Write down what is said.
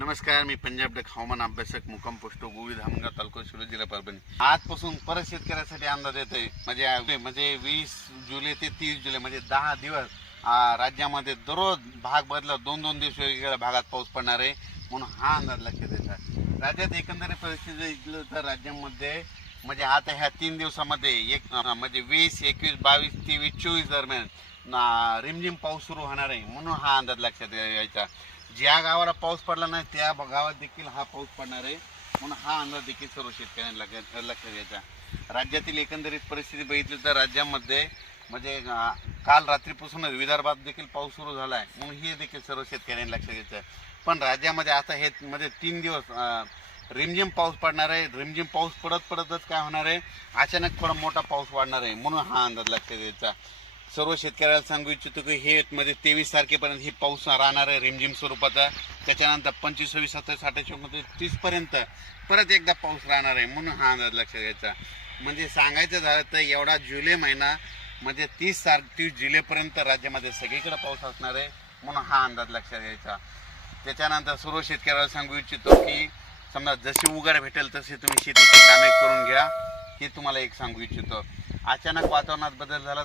नमस्कार मी पंजाब डक हवामान अभ्यासक मुक्काम पोस्ट गोळी धामणगाव तालुका शिरोळ जिल्हा परभणी. आजपासून परत शेतकऱ्यासाठी अंदाज येतोय. म्हणजे म्हणजे वीस जुलै ते तीस जुलै म्हणजे दहा दिवस राज्यामध्ये दररोज भाग बदला दोन दोन दिवस वेगवेगळ्या भागात पाऊस पडणार आहे म्हणून हा अंदाज लक्षात येतात राज्यात एकंदरीत परिस्थिती तर राज्यामध्ये म्हणजे आता ह्या तीन दिवसामध्ये एक म्हणजे वीस एकवीस बावीस तेवीस चोवीस दरम्यान ना- रिमझिम पाऊस सुरू होणार आहे म्हणून हा अंदाज लक्षात यायचा ज्या गावाला पाऊस पडला नाही त्या गावात देखील हा पाऊस पडणार आहे म्हणून हा अंदाज देखील सर्व शेतकऱ्यांना लक्षात लक्षात घ्यायचा राज्यातील एकंदरीत परिस्थिती बघितली तर राज्यामध्ये म्हणजे काल रात्रीपासूनच विदर्भात देखील पाऊस सुरू झाला आहे म्हणून हे देखील सर्व शेतकऱ्यांनी लक्षात घ्यायचं आहे. पण राज्यामध्ये आता हे म्हणजे तीन दिवस रिमझिम पाऊस पडणार आहे. रिमझिम पाऊस पडत पडतच काय होणार आहे? अचानक थोडा मोठा पाऊस वाढणार आहे म्हणून हा अंदाज लक्ष द्यायचा सर्व शेतकऱ्याला सांगू इच्छितो की हे मध्ये तेवीस तारखेपर्यंत ही पाऊस राहणार आहे रिमझिम स्वरूपाचा. त्याच्यानंतर पंचवीस सव्वीस सत्तावीस अठ्ठावीस तीसपर्यंत परत एकदा पाऊस राहणार आहे म्हणून हा अंदाज लक्षात घ्यायचा म्हणजे सांगायचं झालं तर एवढा जुलै महिना म्हणजे तीस तार तीस जुलैपर्यंत राज्यामध्ये सगळीकडे पाऊस असणार आहे म्हणून हा अंदाज लक्षात घ्यायचा त्याच्यानंतर सर्व शेतकऱ्याला सांगू इच्छितो की समजा जशी उघड भेटेल तशी तुम्ही शेतीची कामे करून घ्या हे तुम्हाला एक सांगू इच्छितो. अचानक वातावरणात बदल झाला